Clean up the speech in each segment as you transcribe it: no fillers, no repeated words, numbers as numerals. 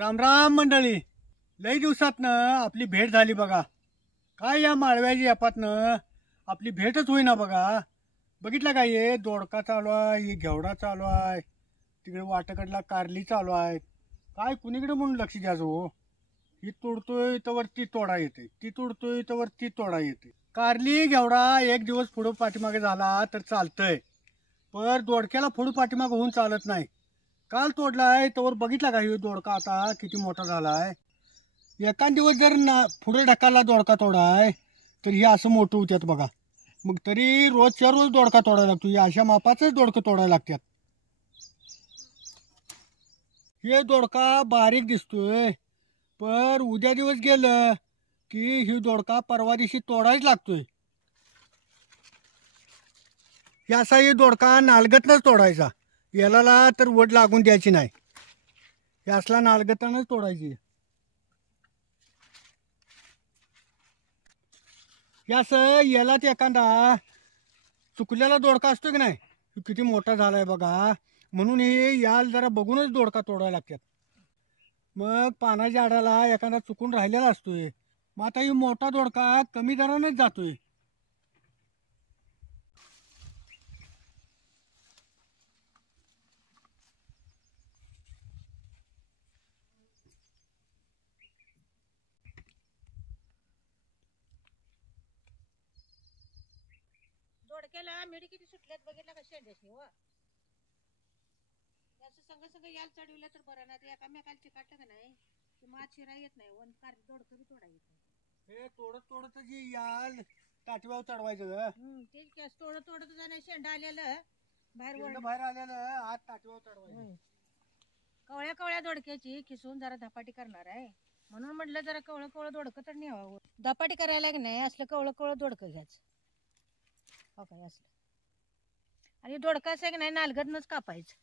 राम राम मंडळी, लई दिवसातनं आपली भेट झाली बघा. काय या माळव्याची यापातनं आपली भेटच होईना बघा. बघितलं का, हे दोडका चालू आहे, हे घेवडा चालू आहे, तिकडे वाटकडला कारली चालू आहे. काय कुणीकडे म्हणून लक्ष द्यायचं हो. ही तोडतोय तर ती तोडा येते, ती तोडतोय तर ती तोडा येते. कारली घेवडा एक दिवस पुढं पाठीमागे झाला तर चालतंय, पण दोडक्याला पुढं पाठीमागे होऊन चालत नाही. काल तोडलाय तर बघितला का, हे दोडका आता किती मोठा झालाय. एखाद दिवस जर ना पुढे ढकालला दोडका तोडाय तर हे असं मोठं होत्यात बघा. मग तरी रोजच्या रोज दोडका तोडायला लागतो. हे अशा मापाचंच दोडकं तोडायला लागतात. हे दोडका बारीक दिसतोय, पण उद्या दिवस गेलं की ही दोडका परवा दिवशी तोडायच लागतोय. हे असा ही दोडका नालगतनच तोडायचा, याला तर वड लागून द्यायची नाही. हे असला नालगतानच तोडायची. असं यालाच एखादा चुकलेला दोडका असतो की नाही, किती मोठा झालाय बघा, म्हणून हे याल जरा बघूनच दोडका तोडायला लागतात. मग पानाच्या आडाला एखादा चुकून राहिलेला असतोय, मग आता ही मोठा दोडका कमी दरानेच जातोय. दोडक्याला मेडी किती सुटल्यात बघितलं का शेंड्याशी हो. असं संग संग याल चढविलं तर बरं, नाही तर एकामेकाला चिकाटलं का नाही की मात शिरा येत नाही, वन कार दोडकं बी तोडा येत नाही. हे तोडत तोडत जी याल ताटव्यावर चढवायचं. तेच की तोडत तोडत जाणं शेंडा आलेलं बाहेर बाहेर आलेलं आज ताटव्यावर चढवायचं. कवळ्या कवळ्या दोडक्याची खिसून जरा धपाटी करणार आहे, म्हणून म्हटलं जरा कवळं कवळं दोडकं तर न्यावं. धपाटी करायला की नाही असलं कवळं कवळं दोडकं घ्यायचं. हो काय असलं, आणि दोडका असं की नाही नालगतनच कापायचं.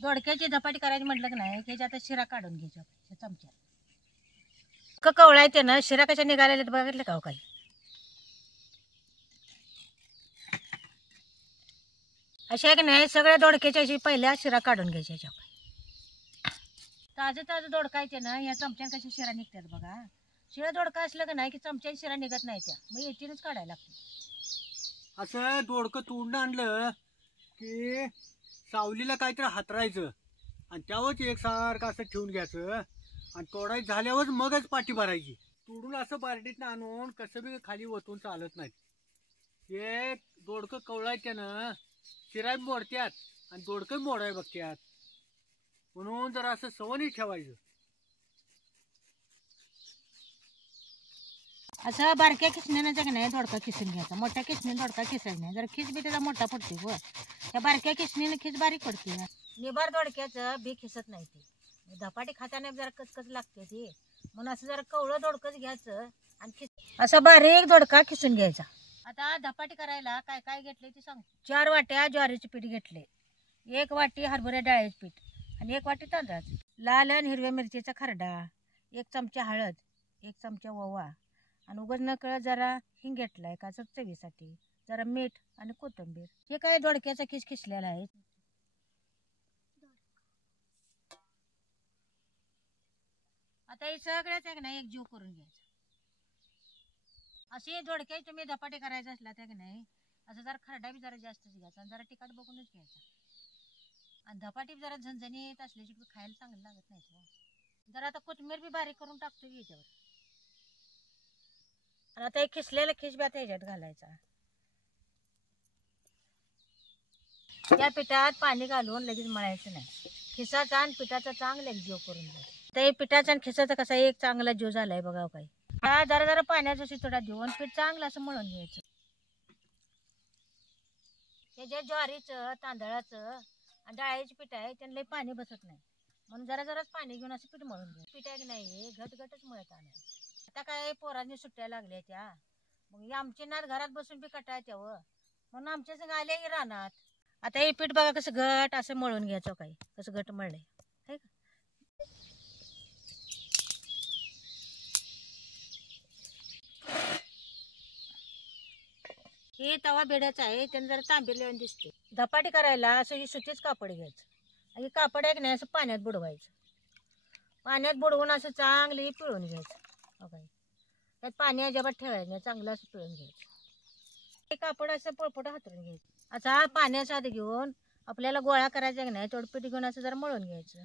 दोडक्याची धपाटी करायची म्हटलं की नाही त्याच्या आता शिरा काढून घ्यायच्या चमच्यात. कवळा येते ना, शिरा कशा निघालेल्या बघितलं का हो काही. अशा की नाही सगळ्या दोडक्याच्या अशी पहिल्या शिरा काढून घ्यायच्या. ताजं ताजं दोडका येते ना, या चमच्यान कशी शिरा निघतात बघा. शिळा दोडका असलं का नाही की चमच्याने शिरा निघत नाही, त्या मग याचीनच काढायला लागते. असं दोडकं तोडून आणलं की सावलीला काहीतरी हातरायचं आणि त्यावरच एकसारखं असं ठेवून घ्यायचं, आणि तोडायचं झाल्यावर मगच पाठी भरायची. तोडून असं बार्डीतनं आणून कसं बी खाली वतून चालत नाही. हे दोडकं कवळायच्यानं शिराय मोडत्यात आणि दोडकं मोडाय बघत्यात, म्हणून जरा असं सवनी ठेवायचं. असं बारक्या किसण्याचा की नाही दोडका किसून घ्यायचा. मोठ्या किसणीने दोडका किसायचा नाही, जर खिस बी त्याचा मोठा पडते व त्या बारक्या किसणीने खिस बारीक पडते. निबार दोडक्याचं बी खिसत नाही, ते धपाटी खाताना जरा कचकच लागते ती, म्हणून असं जरा कवळं दोडकंच घ्यायचं आणि खिस असं बारीक दोडका खिसून घ्यायचा. आता धपाटी करायला काय काय घेतले ते सांग. 4 वाट्या ज्वारीचे पीठ घेतले, 1 वाटी हरभऱ्या डाळीचे पीठ आणि 1 वाटी तांदळाचं. लाल आणि हिरव्या मिरचीचा खरडा, 1 चमचा हळद, 1 चमचा ओवा, आणि उगाच नकळत जरा हिंग घेतलाय का चवीसाठी, जरा मीठ आणि कोथिंबीर. हे काय दोडक्याचा खिस खिसलेला आहे. आता हे सगळ्याच आहे नाही एक जीव करून घ्यायचा. असे दोडक्या तुम्ही धपाटे करायचं असला त्या की नाही असं जरा खरडा बी जरा जास्तच घ्यायचा आणि जरा तिखट बघूनच घ्यायचा. आणि धपाटी जरा झणझणीत असल्याची खायला चांगलं लागत नाही. जरा आता कोथिंबीर बी बारीक करून टाकतो याच्यावर. आणि आता एक खिसलेला खिस बी आता ह्याच्यात घालायचा. त्या पिठात पाणी घालून लगेच मळायचं नाही. खिसाचा आणि पिठाचा चांगला एक जीव करून घ्यायचा. तर पिठाचा आणि खिसाचा कसा एक चांगला जीव झालाय बघा काही. जरा जरा पाण्याचा शितोडा देऊन पीठ चांगलं असं मळून घ्यायचं. त्याच्या ज्वारीचं, तांदळाचं आणि डाळीचं पीठ आहे त्यांना पाणी बसत नाही, म्हणून जरा जराच पाणी घेऊन असं पीठ मळून घ्यायचं. पीठ आहे की नाही घटघटच मळत आणायचं. आता काय पोरांनी सुट्ट्या लागल्या त्या, मग आमची नात घरात बसून बी कटाळ त्यावं, म्हणून आमच्या संग आले रानात. आता हे पीठ बघा कसं घट असं मळून घ्यायचं, काही कसं घट मळलंय आहे का. हे तवा बेड्याचा आहे, त्याने जरा तांबे लावून दिसते. धपाटी करायला असं ही सुतीच कापड घ्यायचं आणि कापड आहे की नाही असं पाण्यात बुडवायचं. पाण्यात बुडवून असं चांगलं हे पिळून घ्यायचं. बघा त्यात पाणी अजिबात ठेवायचं नाही, चांगलं असं पिळून घ्यायचं. हे कापड असं पळपट हातरून घ्यायचं. असा पाण्याचा हात घेऊन आपल्याला गोळा करायचा की नाही तेवढं पीठ घेऊन असं जरा मळून घ्यायचं.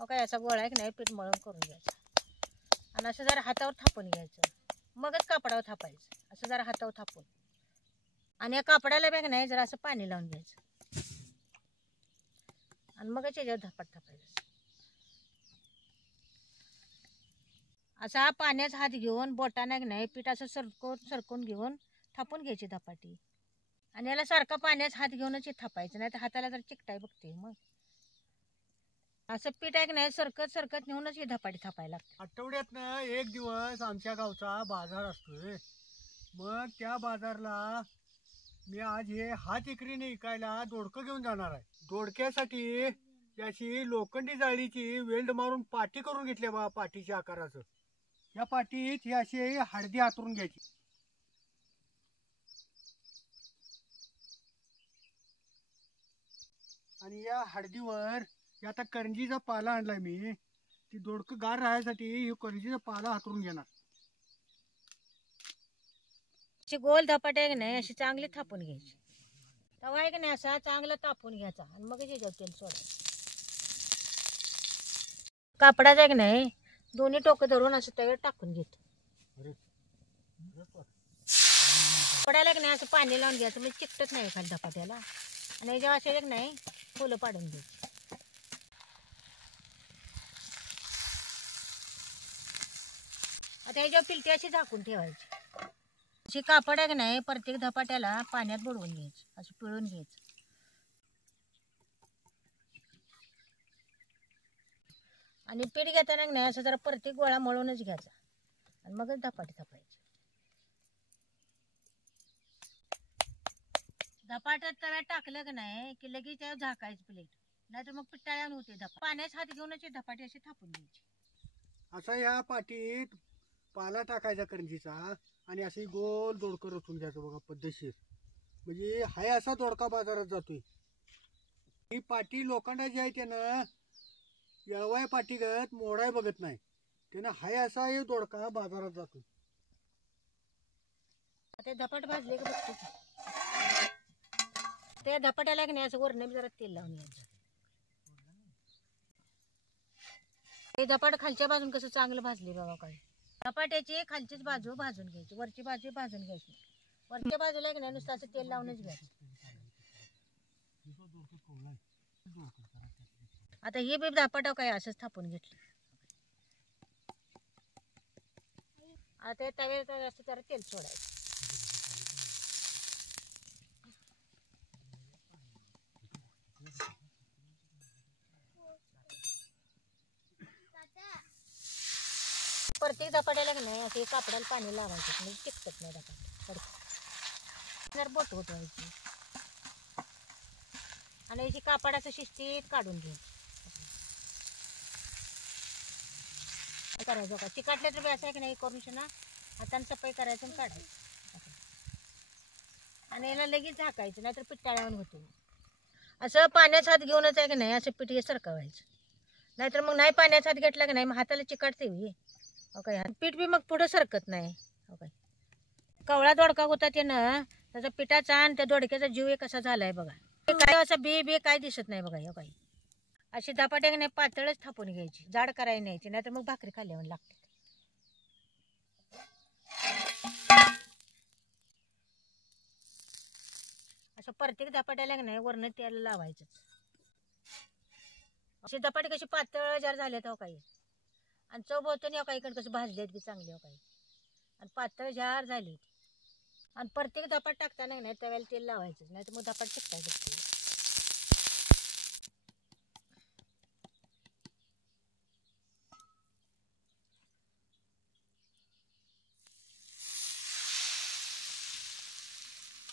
काय असा गोळा आहे की नाही पीठ मळून करून घ्यायचं आणि असं जरा हातावर थापून घ्यायचं. मगच कापडावर थापायचं. असं जरा हातावर थापून आणि या कापडाला बॅग नाही जरा असं पाणी लावून घ्यायचं आणि मगच याच्यावर धपाट थापायचं. असा पाण्याचा हात घेऊन बोटाने नाही पीठ असं सरकून घेऊन थापून घ्यायची धपाटी आणि याला सारखा पाण्याचा हात घेऊनच थापायचं, नाही तर हाताला जर चिकटाय बघते. मग असं पीठ आहे की नाही सरकत नेऊनच ही धपाटी थापायला लागते. आठवड्यातनं एक दिवस आमच्या गावचा बाजार असतोय. मग त्या बाजारला मी आज हे हात इकरीने इकायला दोडकं घेऊन जाणार आहे. दोडक्यासाठी त्याची लोखंडी जाळीची वेल्ड मारून पाटी करून घेतली बा, पाटीच्या आकाराचं. या पाटीत ही अशी हळदी हातरून घ्यायची आणि या हळदीवर आता करंजीचा पाला आणलाय मी. ती दोडकं गार राहण्यासाठी ही करंजीचा पाला हातरून घेणार. अशी गोल धपाटी आहे की नाही अशी चांगली थापून घ्यायची. तवा आहे की नाही असा चांगला तापून घ्यायचा आणि मग याच्यावर तेल सोडायचं. कापडाचं आहे की नाही दोन्ही टोकं धरून असं त्यावर टाकून घेतो. कपड्याला की नाही असं पाणी लावून घ्यायचं म्हणजे चिकटत नाही खाली धपाट्याला आणि याच्यावर असे एक नाही फुलं पाडून घ्यायची. आता याच्यावर पिलटी अशी झाकून ठेवायची. अशी कापड आहे की नाही प्रत्येक धपाट्याला पाण्यात बुडवून घ्यायचं, असं पिळून घ्यायचं आणि पीठ घेताना नाही असं जरा प्रत्येक गोळा मळूनच घ्यायचा आणि मगच धपाटी थापायची. धपाट्यात तव्यात टाकलं की नाही की लगेच त्यावर झाकायचं प्लेट, नाहीतर मग पिटाळ्यानं होते धपाटे. पाण्याचा हात घेऊनच धपाटी अशी थापून घ्यायची. असा या पाटीत पाला टाकायचा करंजीचा आणि असे गोल दोडकं रचून घ्यायचं बघा पद्धतशीर. म्हणजे हाय असा दोडका बाजारात जातोय. ही पाटी लोखंडाची आहे, त्यानं येळवाय पाटीगत मोडाय बघत नाही. त्यानं हाय असा हे दोडका बाजारात जातोय. ते धपाट भाजले की बघतो त्या धपाट्याला की नाही असं वरण जरा तेल लावून घ्यायचं. ते धपाट खालच्या बाजून कसं चांगलं भाजले बघा. काय धपाट्याची खालचीच बाजू भाजून घ्यायची, वरची बाजू भाजून घ्यायची. वरच्या बाजूला की नाही नुसतं असं तेल लावूनच घ्यायचं. आता हे बी धपाटा काय असंच थापून घेतलं. आता तव्यावर असं जरा तेल सोडायचं. प्रत्येक धपाट्याला की नाही असं कापडाला पाणी लावायचं म्हणजे चिकटत नाही धपाट. जर बोट उठवायची आणि याची कापडाचं शिस्तीत काढून घ्यायची. करायचं का चिकाटले तर असं आहे की नाही करून ना हाताने सफाई करायचं आणि काढायचं आणि याला लगेच झाकायचं, नाहीतर पिठाळ्यावर होतो. असं पाण्याचा हात घेऊनच आहे की नाही असं पीठ हे सरकवायचं, नाहीतर मग नाही पाण्याचा हात घेतला की नाही मग हाताला चिकाटते. ओके पीठ बी मग पुढं सरकत नाही. ओके कवळा दोडका होता त्यानं त्याचा पिठाचा आणि त्या दोडक्याचा जीव कसा झालाय बघा. काय असं बी काय दिसत नाही बघा. काही अशी धपाट्या नाही पातळच थापून घ्यायची, जाड करायला न्यायची, नाहीतर मग भाकरी खाल्ल्यावर लागते. असं प्रत्येक धपाट्याला नाही वरण तेल लावायचं. अशी धपाटी कशी पातळ जार झाले तर काही आणि चव बोलतो नाही काही कसं भाजलेत बी चांगले काही आणि पातळ जार झाली. आणि प्रत्येक धपाट टाकताना नाही तव्याला तेल लावायचं, नाही तर मग धपाट चिकटायचं.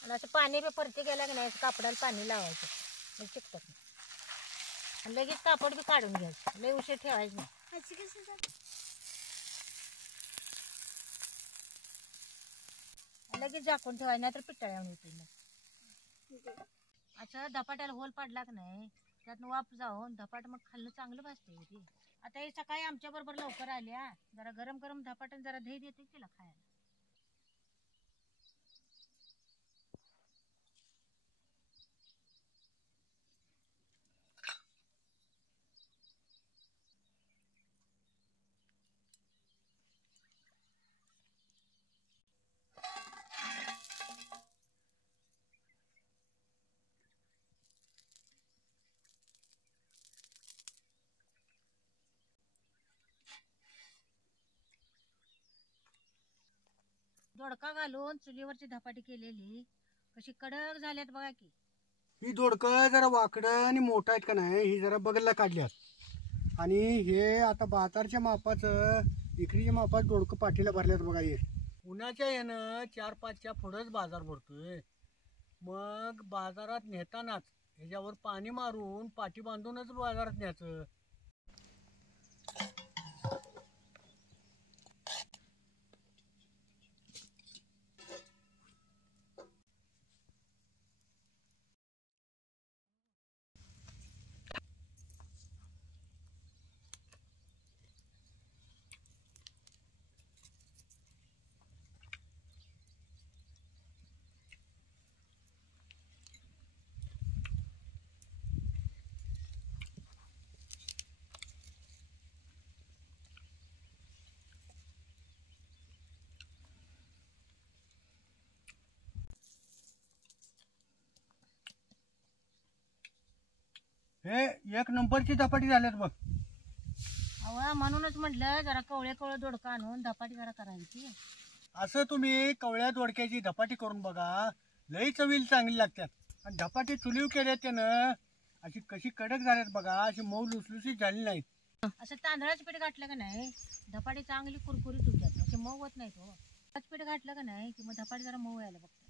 आणि असं पाणी बी प्रत्येक गेला की नाही कापडाला पाणी लावायचं मग चिकटत नाही आणि लगेच कापड बी काढून घ्यायचं, लय उशीर ठेवायचं नाही. लगेच झाकून ठेवायला नाही तर पिटाळ्यावर होते मग. असं धपाट्याला होल पाडला का नाही त्यातनं वाफ जाऊन धपाट मग खाल्लं चांगलं भाजते होती. आता हे सकाळी आमच्या बरोबर लवकर आल्या जरा गरम गरम धपाट जरा दही देते तिला खायला. दोडका घालून चुलीवरची धपाटी केलेली कशी कडक झाल्यात बघा की. ही दोडकं जरा वाकडं आणि मोठं आहेत का नाही, ही जरा बगलला काढल्यात आणि हे आता बाजारच्या मापाचं विक्रीच्या मापात दोडकं पाठीला भरल्यात बघा. हे उन्हाच्या यानं 4-5च्या पुढंच बाजार भरतोय. मग बाजारात नेतानाच ह्याच्यावर पाणी मारून पाठी बांधूनच बाजारात न्यायचं. हे एक नंबरची धपाटी झाल्यात बघ. अहो म्हणूनच म्हटलं जरा कवळे कवळे दोडका आणून धपाटी जरा करायची. असं तुम्ही कवळ्या दोडक्याची धपाटी करून बघा, लई चवीला चांगली लागतात. आणि धपाटी चुलीव केल्यात त्यानं अशी कशी कडक झाल्यात बघा, अशी मऊ लुसलुसीत झाली नाहीत. असं तांदळाचं पीठ घातलं का नाही धपाटी चांगली कुरकुरीत होत्यात, असे मऊ होत नाहीत. हो पीठ घातलं का नाही की मग धपाटी जरा मऊ यायला बघते.